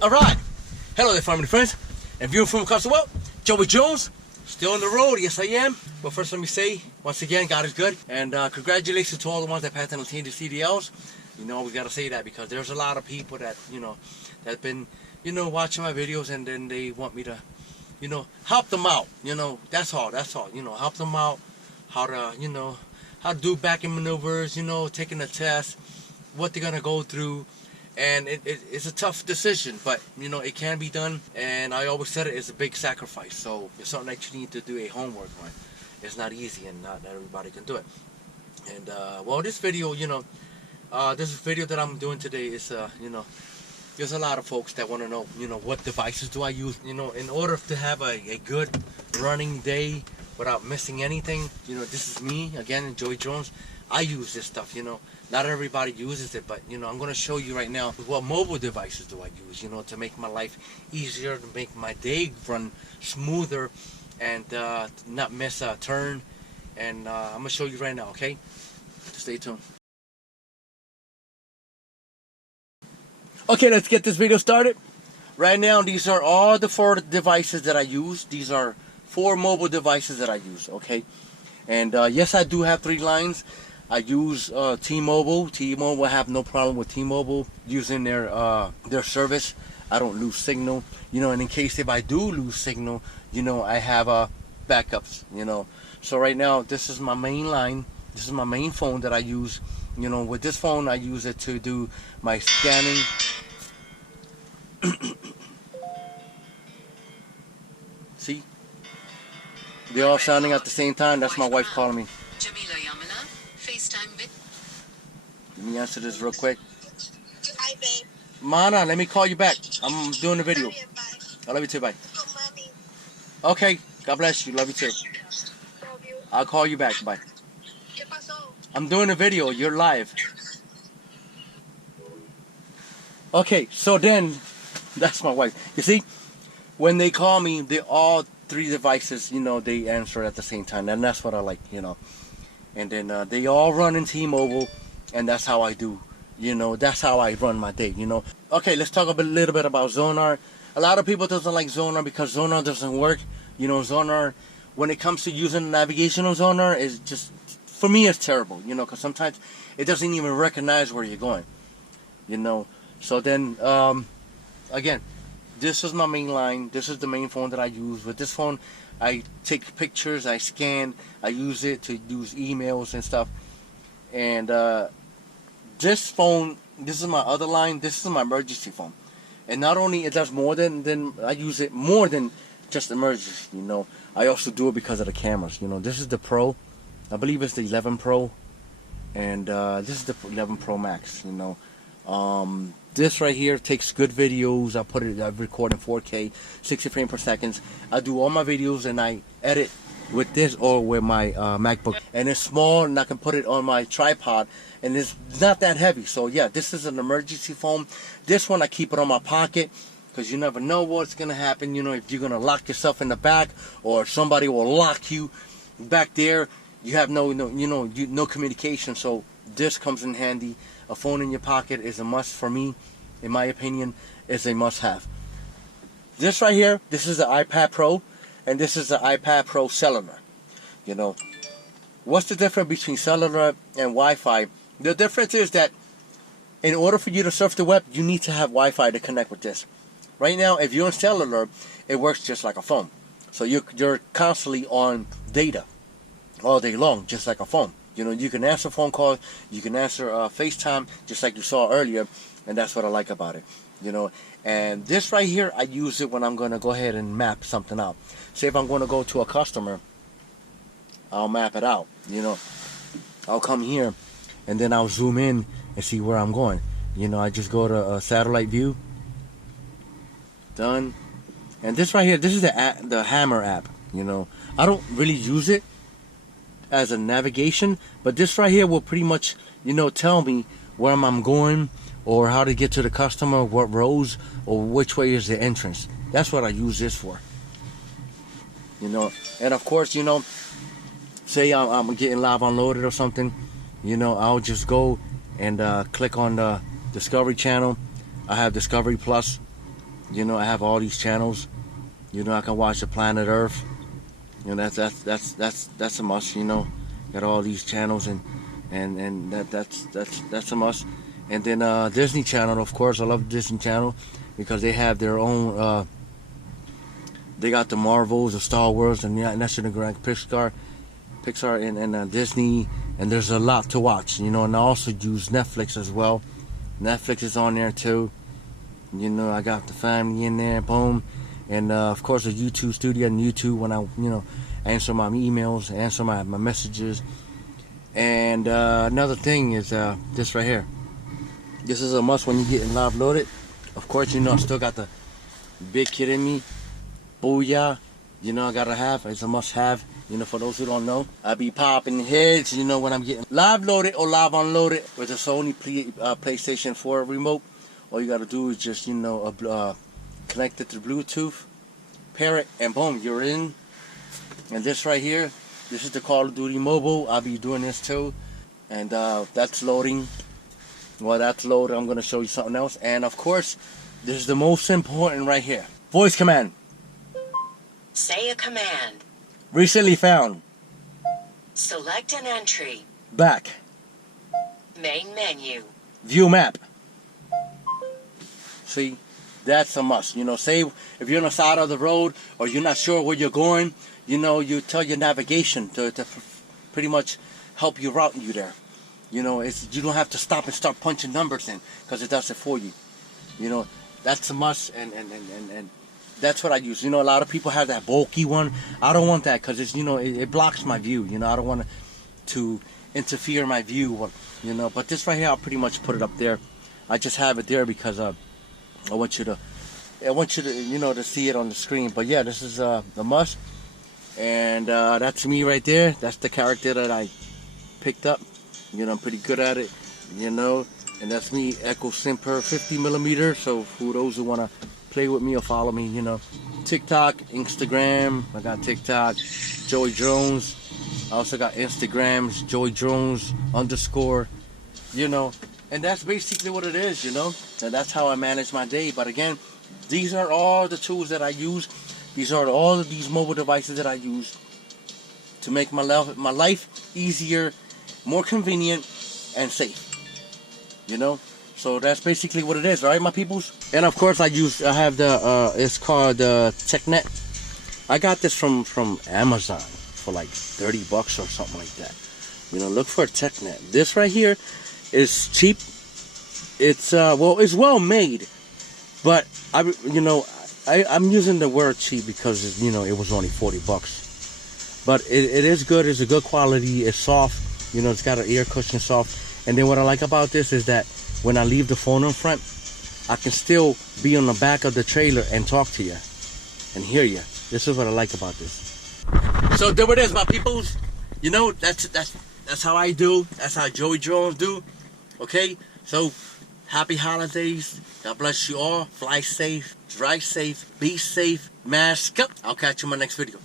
Alright, hello there family friends, and viewing from across the world, Joey Jones, still on the road, yes I am. But first let me say, once again, God is good, and congratulations to all the ones that passed on the CDLs. You know, we gotta say that because there's a lot of people that, that have been, watching my videos, and then they want me to, help them out, that's all, help them out, how to, how to do backing maneuvers, taking a test, what they're gonna go through. And it's a tough decision, but it can be done. And I always said it's a big sacrifice. So it's something that you need to do a homework on. It's not easy, and not everybody can do it. And well, this video, this video that I'm doing today is, there's a lot of folks that want to know, what devices do I use, in order to have a good running day without missing anything. This is me again, Joey Jones. I use this stuff, Not everybody uses it, but I'm going to show you right now what mobile devices do I use, to make my life easier, to make my day run smoother, and not miss a turn. And I'm going to show you right now, okay? Stay tuned. Okay, let's get this video started. Right now, these are all the 4 devices that I use. These are 4 mobile devices that I use, okay? And yes, I do have 3 lines. I use T-Mobile. T-Mobile, I have no problem with T-Mobile using their service. I don't lose signal, and in case if I do lose signal, I have backups, So right now, this is my main line. This is my main phone that I use. With this phone, I use it to do my scanning. See? They're all sounding at the same time. That's my wife calling me. Let me answer this real quick. Hi, babe. Mana, let me call you back. I'm doing a video. I love you too, bye. Okay, God bless you. Love you too. Love you. I'll call you back, bye. ¿Qué pasó? I'm doing a video. You're live. Okay, so then, that's my wife. You see, when they call me, they all 3 devices, they answer at the same time. And that's what I like, And then they all run in T-Mobile. And that's how I do, that's how I run my day, Okay, let's talk a little bit about Zonar. A lot of people doesn't like Zonar because Zonar doesn't work. Zonar, when it comes to using navigational Zonar, is just, for me, it's terrible, because sometimes it doesn't even recognize where you're going, So then, again, this is my main line. This is the main phone that I use. With this phone, I take pictures, I scan, I use it to use emails and stuff. And this phone, this is my other line. This is my emergency phone, and not only it does more than I use it more than just emergency. I also do it because of the cameras. This is the Pro, I believe it's the 11 Pro, and this is the 11 Pro Max. This right here takes good videos. I record in 4K, 60 frames per second. I do all my videos and I edit with this or with my MacBook, and it's small, and I can put it on my tripod, and it's not that heavy. So yeah, this is an emergency phone. This one I keep it on my pocket because you never know what's gonna happen. If you're gonna lock yourself in the back or somebody will lock you back there, you have no communication. So this comes in handy. A phone in your pocket is a must for me, in my opinion. Is a must-have. This right here, this is the iPad Pro. And this is the iPad Pro Cellular. What's the difference between cellular and Wi-Fi? The difference is that in order for you to surf the web, you need to have Wi-Fi to connect with this. Right now, if you're on cellular, it works just like a phone. So you're constantly on data all day long, just like a phone. You can answer phone calls, you can answer FaceTime, just like you saw earlier, and that's what I like about it. And this right here, I use it when I'm going to go ahead and map something out. Say if I'm going to go to a customer, I'll map it out, I'll come here, and then I'll zoom in and see where I'm going. I just go to satellite view. Done. And this right here, this is the Hammer app, I don't really use it as a navigation, but this right here will pretty much, tell me where I'm going, or how to get to the customer, what roads, or which way is the entrance. That's what I use this for. And of course, say I'm getting live unloaded or something, I'll just go and click on the Discovery channel. I have Discovery Plus, You know, I have all these channels. You know, I can watch the planet Earth. You know, that's a must. You know, got all these channels, and that's a must. And then Disney Channel, of course, I love Disney Channel because they have their own. They got the Marvels, the Star Wars, and the National Geographic, Pixar, and Disney, and there's a lot to watch. You know, and I also use Netflix as well. Netflix is on there too. You know, I got the family in there, boom. And of course, the YouTube studio and YouTube when I, answer my emails, answer my messages. And another thing is this right here. This is a must when you get live loaded. Of course, I still got the big kid in me. Booyah. I gotta have. It's a must have. For those who don't know, I be popping heads, when I'm getting live loaded or live unloaded with the Sony PlayStation 4 remote. All you gotta do is just, connect it to Bluetooth, pair it, and boom, you're in. And this right here, this is the Call of Duty Mobile. I'll be doing this too. And that's loading. While that's loaded, I'm gonna show you something else. And of course, this is the most important right here. Voice command. Say a command. Recently found. Select an entry. Back. Main menu. View map. See, that's a must. Say if you're on the side of the road or you're not sure where you're going, you tell your navigation to pretty much help you route you there. You don't have to stop and start punching numbers in because it does it for you. That's a must, and that's what I use. A lot of people have that bulky one. I don't want that because it's it blocks my view. I don't want to interfere in my view. But this right here, I'll pretty much put it up there. I just have it there because I want you to to see it on the screen. But yeah, this is the must, and that's me right there. That's the character that I picked up. I'm pretty good at it. And that's me, Echo Simper 50mm. So for those who wanna play with me or follow me, TikTok, Instagram. I got TikTok, Joey Drones. I also got Instagrams, Joey Drones _ and that's basically what it is, and that's how I manage my day. But again, these are all the tools that I use. These are all of these mobile devices that I use to make my life easier, more convenient, and safe. So that's basically what it is, right, my peoples? And of course, I have the it's called TechNet. I got this from Amazon for like $30 or something like that. Look for TechNet. This right here is cheap. It's it's well made, but I'm using the word cheap because it was only $40. But it is good. It's a good quality. It's soft. It's got an ear cushion soft. And then what I like about this is that when I leave the phone in front, I can still be on the back of the trailer and talk to you and hear you. This is what I like about this. So there it is, my peoples. That's how I do. That's how Joey Drones do. Okay? So happy holidays. God bless you all. Fly safe. Drive safe. Be safe. Mask up. I'll catch you in my next video.